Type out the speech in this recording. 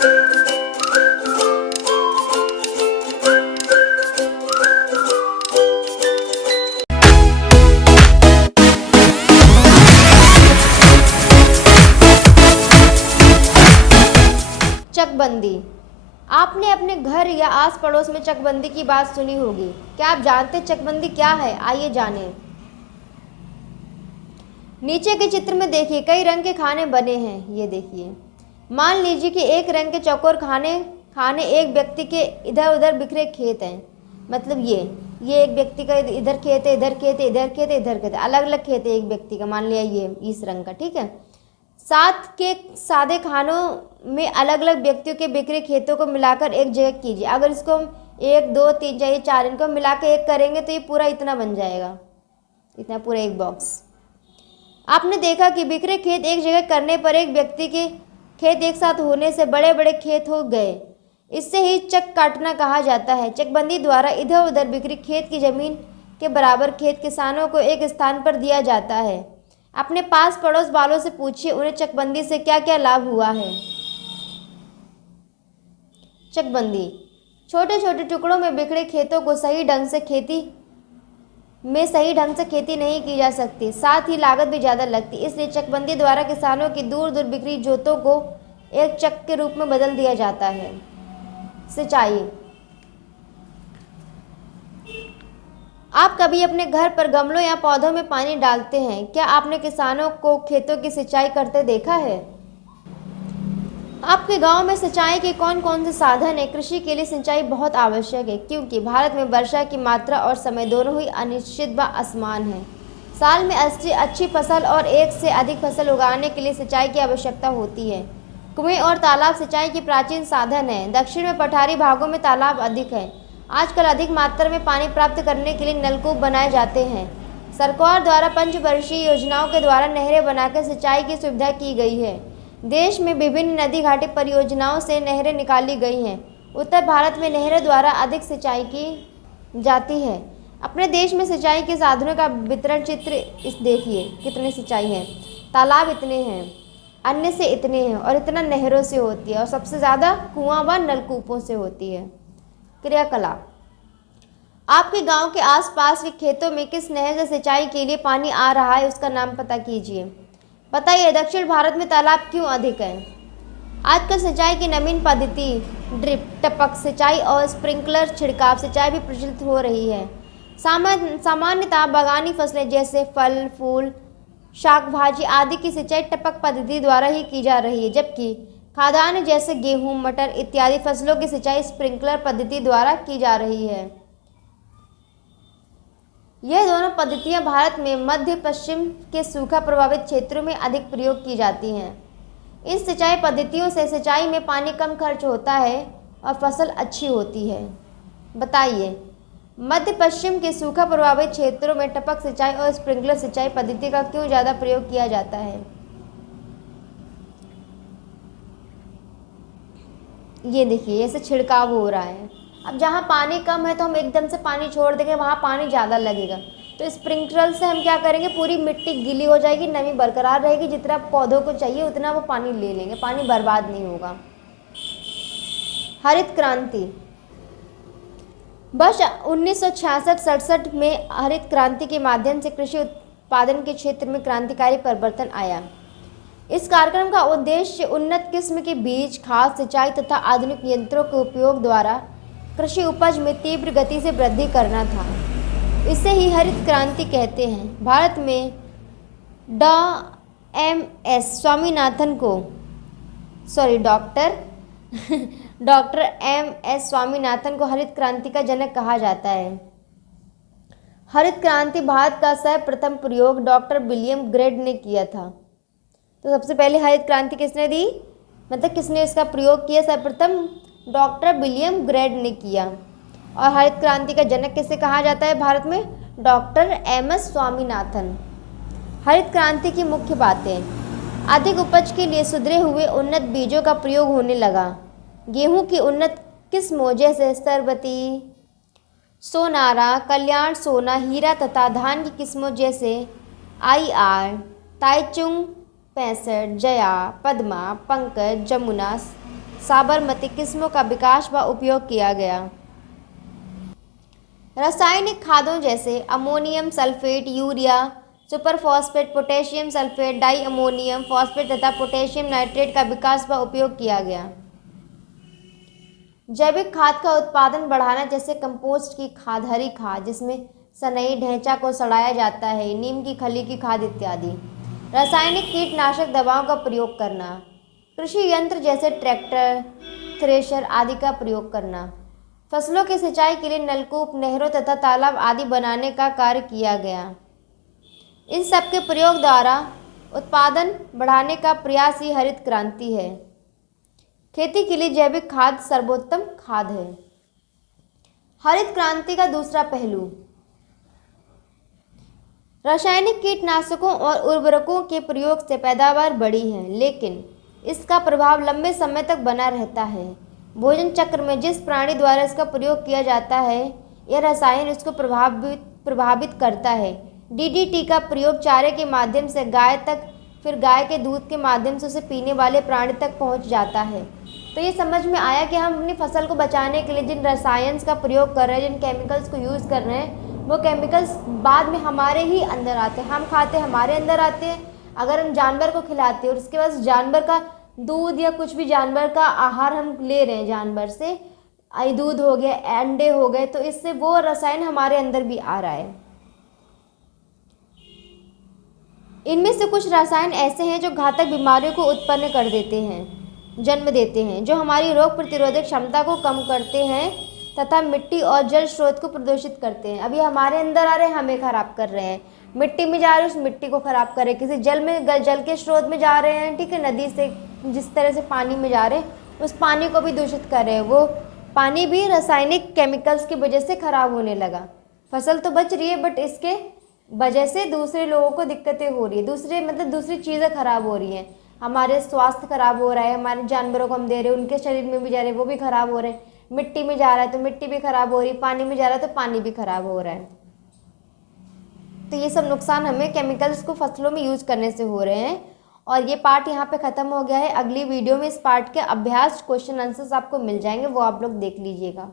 चकबंदी। आपने अपने घर या आस पड़ोस में चकबंदी की बात सुनी होगी। क्या आप जानते हैं चकबंदी क्या है? आइए जानें। नीचे के चित्र में देखिए, कई रंग के खाने बने हैं। ये देखिए, मान लीजिए कि एक रंग के चौकोर खाने खाने एक व्यक्ति के इधर उधर बिखरे खेत हैं। मतलब ये एक व्यक्ति का इधर खेत है, इधर खेत है, इधर खेत है, इधर खेत है, अलग अलग खेत है एक व्यक्ति का। मान लिया ये इस रंग का, ठीक है। साथ के सादे खानों में अलग अलग व्यक्तियों के बिखरे खेतों को मिलाकर एक जगह कीजिए। अगर इसको हम 1 2 3 चाहिए 4 इनको मिला के एक करेंगे तो ये पूरा इतना बन जाएगा, इतना पूरा एक बॉक्स। आपने देखा कि बिखरे खेत एक जगह करने पर एक व्यक्ति के खेत एक साथ होने से बड़े बड़े खेत हो गए। इससे ही चक काटना कहा जाता है। चकबंदी द्वारा इधर उधर बिखरी खेत की जमीन के बराबर खेत किसानों को एक स्थान पर दिया जाता है। अपने पास पड़ोस वालों से पूछिए उन्हें चकबंदी से क्या क्या लाभ हुआ है। चकबंदी छोटे छोटे टुकड़ों में बिखरे खेतों को सही ढंग से खेती नहीं की जा सकती, साथ ही लागत भी ज़्यादा लगती। इसलिए चकबंदी द्वारा किसानों की दूर दूर बिखरी जोतों को एक चक के रूप में बदल दिया जाता है। सिंचाई। आप कभी अपने घर पर गमलों या पौधों में पानी डालते हैं? क्या आपने किसानों को खेतों की सिंचाई करते देखा है? आपके गांव में सिंचाई के कौन कौन से साधन हैं? कृषि के लिए सिंचाई बहुत आवश्यक है, क्योंकि भारत में वर्षा की मात्रा और समय दोनों ही अनिश्चित व असमान है। साल में अच्छी फसल और एक से अधिक फसल उगाने के लिए सिंचाई की आवश्यकता होती है। कुएं और तालाब सिंचाई के प्राचीन साधन हैं। दक्षिण में पठारी भागों में तालाब अधिक है। आजकल अधिक मात्रा में पानी प्राप्त करने के लिए नलकूप बनाए जाते हैं। सरकार द्वारा पंचवर्षीय योजनाओं के द्वारा नहरें बनाकर सिंचाई की सुविधा की गई है। देश में विभिन्न नदी घाटी परियोजनाओं से नहरें निकाली गई हैं। उत्तर भारत में नहरों द्वारा अधिक सिंचाई की जाती है। अपने देश में सिंचाई के साधनों का वितरण चित्र इस देखिए, कितने सिंचाई हैं। तालाब इतने हैं, अन्य से इतने हैं, और इतना नहरों से होती है, और सबसे ज़्यादा कुआं व नलकूपों से होती है। क्रियाकलाप। आपके गांव के आसपास के खेतों में किस नहर से सिंचाई के लिए पानी आ रहा है, उसका नाम पता कीजिए। बताइए, दक्षिण भारत में तालाब क्यों अधिक है? आजकल सिंचाई की नवीन पद्धति ड्रिप, टपक सिंचाई और स्प्रिंकलर छिड़काव सिंचाई भी प्रचलित हो रही है। सामान्यतः बागानी फसलें जैसे फल फूल, शाक भाजी आदि की सिंचाई टपक पद्धति द्वारा ही की जा रही है, जबकि खाद्यान्न जैसे गेहूं, मटर इत्यादि फसलों की सिंचाई स्प्रिंकलर पद्धति द्वारा की जा रही है। यह दोनों पद्धतियां भारत में मध्य पश्चिम के सूखा प्रभावित क्षेत्रों में अधिक प्रयोग की जाती हैं। इन सिंचाई पद्धतियों से सिंचाई में पानी कम खर्च होता है और फसल अच्छी होती है। बताइए, मध्य पश्चिम के सूखा प्रभावित क्षेत्रों में टपक सिंचाई और स्प्रिंकलर सिंचाई पद्धति का क्यों ज़्यादा प्रयोग किया जाता है? ये देखिए, ऐसे छिड़काव हो रहा है। अब जहाँ पानी कम है तो हम एकदम से पानी छोड़ देंगे, वहाँ पानी ज़्यादा लगेगा, तो स्प्रिंकलर से हम क्या करेंगे, पूरी मिट्टी गीली हो जाएगी, नमी बरकरार रहेगी, जितना पौधों को चाहिए उतना वो पानी ले लेंगे, पानी बर्बाद नहीं होगा। हरित क्रांति। वर्ष 1966-67 में हरित क्रांति के माध्यम से कृषि उत्पादन के क्षेत्र में क्रांतिकारी परिवर्तन आया। इस कार्यक्रम का उद्देश्य उन्नत किस्म के बीज, खाद, सिंचाई तथा आधुनिक यंत्रों के उपयोग द्वारा कृषि उपज में तीव्र गति से वृद्धि करना था। इसे ही हरित क्रांति कहते हैं। भारत में डॉक्टर एम एस स्वामीनाथन को हरित क्रांति का जनक कहा जाता है। हरित क्रांति भारत का सर्वप्रथम प्रयोग डॉक्टर विलियम ग्रेड ने किया था। तो सबसे पहले हरित क्रांति किसने दी, मतलब किसने इसका प्रयोग किया? सर्वप्रथम डॉक्टर विलियम ग्रेड ने किया। और हरित क्रांति का जनक किसे कहा जाता है भारत में? Doctor M S Swaminathan. हरित क्रांति की मुख्य बातें: अधिक उपज के लिए सुधरे हुए उन्नत बीजों का प्रयोग होने लगा। गेहूं की उन्नत किस्मों जैसे सरबती, सोनारा, कल्याण सोना, हीरा तथा धान की किस्मों जैसे IR, ताइचुंग 65, जया, पद्मा, पंकज, जमुना, साबरमती किस्मों का विकास व उपयोग किया गया। रासायनिक खादों जैसे ammonium sulphate, urea, superphosphate, potassium sulphate, di ammonium phosphate तथा पोटेशियम नाइट्रेट का विकास व उपयोग किया गया। जैविक खाद का उत्पादन बढ़ाना जैसे कंपोस्ट की खाद, हरी खाद जिसमें सनई ढैंचा को सड़ाया जाता है, नीम की खली की खाद इत्यादि। रासायनिक कीटनाशक दवाओं का प्रयोग करना, कृषि यंत्र जैसे ट्रैक्टर, थ्रेशर आदि का प्रयोग करना, फसलों की सिंचाई के लिए नलकूप, नहरों तथा तालाब आदि बनाने का कार्य किया गया। इन सब के प्रयोग द्वारा उत्पादन बढ़ाने का प्रयास ही हरित क्रांति है। खेती के लिए जैविक खाद सर्वोत्तम खाद है। हरित क्रांति का दूसरा पहलू, रासायनिक कीटनाशकों और उर्वरकों के प्रयोग से पैदावार बढ़ी है, लेकिन इसका प्रभाव लंबे समय तक बना रहता है। भोजन चक्र में जिस प्राणी द्वारा इसका प्रयोग किया जाता है, यह रसायन इसको प्रभावित करता है। डीडीटी का प्रयोग चारे के माध्यम से गाय तक, फिर गाय के दूध के माध्यम से उसे पीने वाले प्राणी तक पहुंच जाता है। तो ये समझ में आया कि हम अपनी फसल को बचाने के लिए जिन रसायन का प्रयोग कर रहे हैं, जिन केमिकल्स को यूज़ कर रहे हैं, वो केमिकल्स बाद में हमारे ही अंदर आते हैं। हम खाते हमारे अंदर आते हैं। अगर हम जानवर को खिलाते हैं और उसके बाद जानवर का दूध या कुछ भी जानवर का आहार हम ले रहे हैं जानवर से, दूध हो गया, अंडे हो गए, तो इससे वो रसायन हमारे अंदर भी आ रहा है। इनमें से कुछ रसायन ऐसे हैं जो घातक बीमारियों को उत्पन्न कर देते हैं, जन्म देते हैं, जो हमारी रोग प्रतिरोधक क्षमता को कम करते हैं तथा मिट्टी और जल स्रोत को प्रदूषित करते हैं। अभी हमारे अंदर आ रहे हैं, हमें खराब कर रहे हैं। मिट्टी में जा रहे हैं, उस मिट्टी को खराब कर रहे हैं। किसी जल में, जल के स्रोत में जा रहे हैं, ठीक है, नदी से जिस तरह से पानी में जा रहे हैं, उस पानी को भी दूषित कर रहे हैं। वो पानी भी रासायनिक केमिकल्स की वजह से खराब होने लगा। फसल तो बच रही है, बट इसके वजह से दूसरे लोगों को दिक्कतें हो रही है, दूसरी चीज़ें खराब हो रही हैं। हमारे स्वास्थ्य खराब हो रहा है, हमारे जानवरों को हम दे रहे हैं, उनके शरीर में भी जा रहे हैं, वो भी खराब हो रहे हैं। मिट्टी में जा रहा है तो मिट्टी भी खराब हो रही है, पानी में जा रहा है तो पानी भी खराब हो रहा है। तो ये सब नुकसान हमें केमिकल्स को फसलों में यूज करने से हो रहे हैं। और ये पार्ट यहाँ पे ख़त्म हो गया है। अगली वीडियो में इस पार्ट के अभ्यास क्वेश्चन आंसर्स आपको मिल जाएंगे, वो आप लोग देख लीजिएगा।